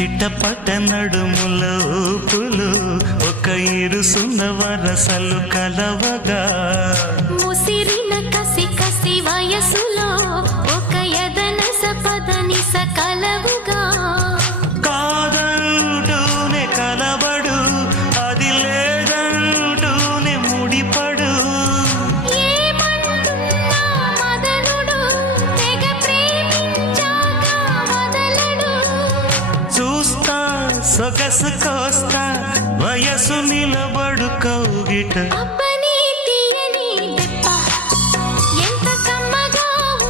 చిట్టపట నడుముల ఊపులు ఒక ఇరుసున్న వరసలు కలవగా ముసిరిన కసి కసి వయసులో ఒక యదన సపదని సకలవుగా కాదంటూనే కలబడు అది లేదంటూనే ముడిపడు ఏమంటున్నా మదనుడు తెగ ప్రేమించాక వదలడు చూస్తా సొగసు కోస్తా వయసు నిలబడు కౌగిట అబ్బ